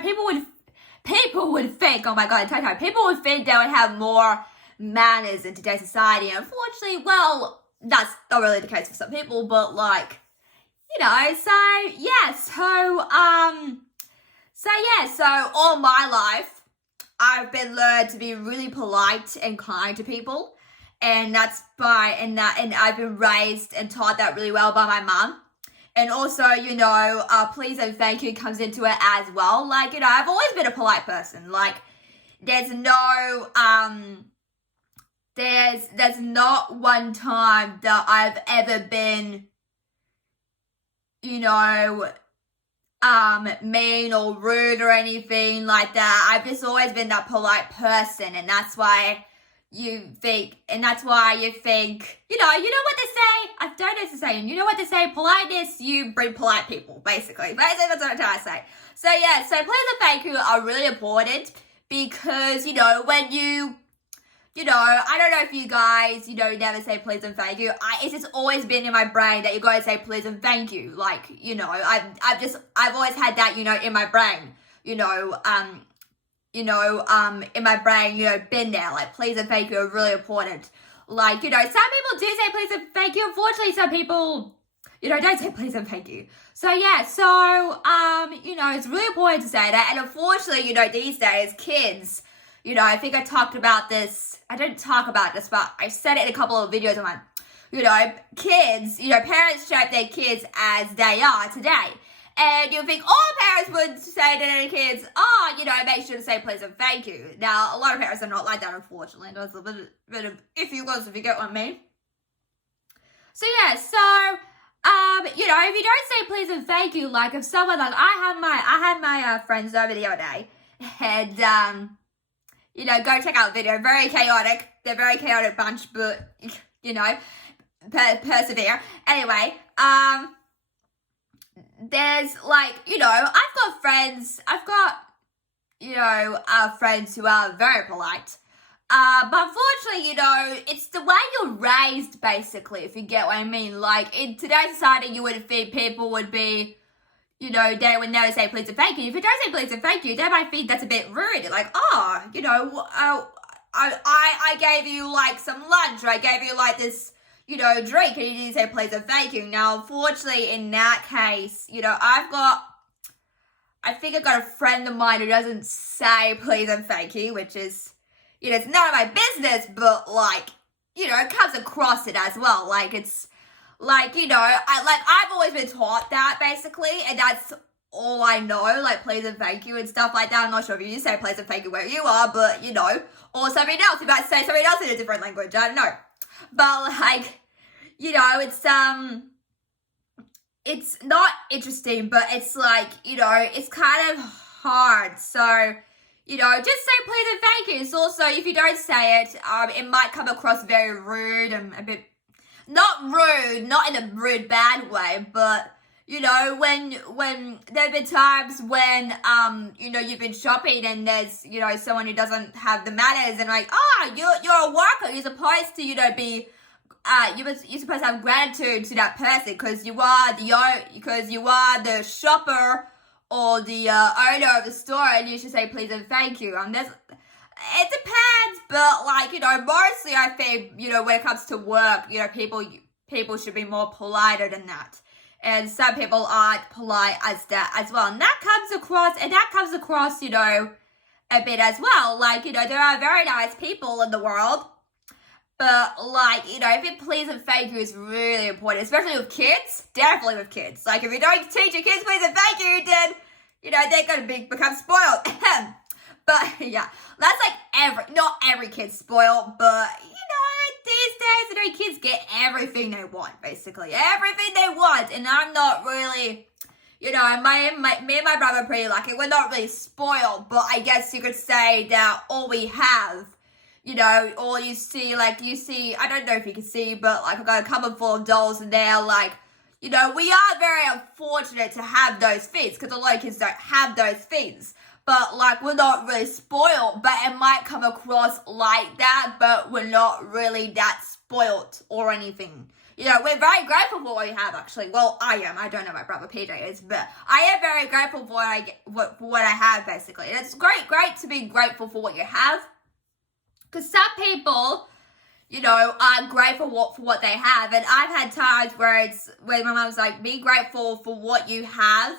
people would think, oh my god, people would think they would have more manners in today's society. And unfortunately, well, that's not really the case for some people, but like, so all my life, I've been learned to be really polite and kind to people. And and I've been raised and taught that really well by my mum. And also, please and thank you comes into it as well. Like, I've always been a polite person. Like, there's not one time that I've ever been, mean or rude or anything like that. I've just always been that polite person, and that's why you think, you know what they say? I don't know what to say, and you know what they say? Politeness, you breed polite people, basically. That's what I'm trying to say. So yeah, so please and thank you are really important because, when you, I don't know if you guys, never say please and thank you. It's just always been in my brain that you gotta say please and thank you. Like, I've always had that, in my brain, in my brain, been there. Like, please and thank you are really important. Like, some people do say please and thank you. Unfortunately, some people, don't say please and thank you. So yeah, it's really important to say that. And unfortunately, these days, kids, I think I talked about this. I didn't talk about this, but I said it in a couple of videos on my, kids, parents shape their kids as they are today. And you think all parents would say to their kids, make sure to say please and thank you. Now, a lot of parents are not like that, unfortunately. There's a bit of iffy ones, if you get what I mean. So yeah, if you don't say please and thank you, like if someone, like I had my friends over the other day, and go check out the video. Very chaotic. They're a very chaotic bunch, but persevere. Anyway, there's like, I've got friends who are very polite. But unfortunately, it's the way you're raised, basically, if you get what I mean. Like, in today's society, you would think people would be, they would never say please and thank you. If you don't say please and thank you, they might think that's a bit rude. Like, I gave you, like, some lunch, or I gave you, like, this, drink, and you didn't say please and thank you. Now, unfortunately, in that case, I think I got a friend of mine who doesn't say please and thank you, which is, it's none of my business, but, like, it comes across it as well. Like, it's, like, I've always been taught that, basically, and that's all I know, like, please and thank you and stuff like that. I'm not sure if you say please and thank you where you are, but, or something else. You might say something else in a different language, I don't know. But, like, it's not interesting, but it's like, it's kind of hard. So, just say please and thank you. It's also, if you don't say it, it might come across very rude and a bit, not rude, not in a rude bad way, but, when there've been times when, you've been shopping and there's, someone who doesn't have the manners and like, you're a worker, you're supposed to, be, you're supposed to have gratitude to that person because you are the shopper or the owner of the store, and you should say please and thank you. And it depends, but like, mostly I think, when it comes to work, people should be more politer than that. And some people aren't polite as that as well. And that comes across, a bit as well. Like, there are very nice people in the world. But, like, if it please and thank you is really important, especially with kids, definitely with kids. Like, if you don't teach your kids please and thank you, then, they're going to become spoiled. But, yeah, that's like not every kid's spoiled, but, these days, kids get everything they want, basically. Everything they want, and I'm not really, me and my brother are pretty lucky. We're not really spoiled, but I guess you could say that all we have, or you see, I don't know if you can see, but, like, I've got a cupboard full of dolls, and they're, like, we are very unfortunate to have those things, because a lot of kids don't have those things, but, like, we're not really spoiled, but it might come across like that, but we're not really that spoiled or anything, You know, we're very grateful for what we have, actually. Well, I am. I don't know my brother PJ is, but I am very grateful for what I have, basically. And it's great to be grateful for what you have. Because some people, you know, are grateful for what they have. And I've had times where my mom's like, be grateful for what you have.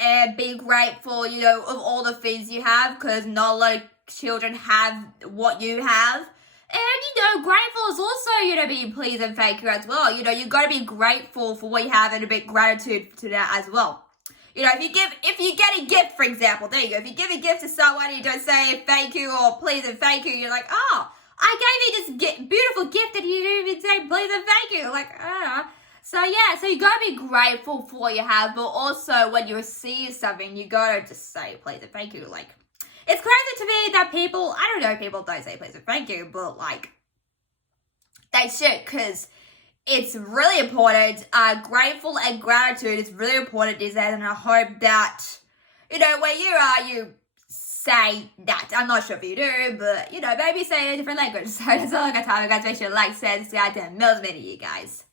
And be grateful, you know, of all the things you have. Because not a lot of children have what you have. And, you know, grateful is also, you know, being pleased and thank you as well. You know, you got to be grateful for what you have and a bit gratitude to that as well. You know, if you get a gift, for example, there you go. If you give a gift to someone and you don't say thank you or please and thank you, you're like, oh, I gave you this beautiful gift and you didn't even say please and thank you. Like, ah. So, yeah, so you got to be grateful for what you have, but also when you receive something, you got to just say please and thank you. Like, it's crazy to me that people, I don't know, people don't say please and thank you, but, like, they should, because it's really important. Grateful and gratitude is really important these days, and I hope that, you know, where you are, you say that. I'm not sure if you do, but, you know, maybe say it in a different language. So that's all I got time. Guys, make sure to like, share, subscribe, and millions of you guys.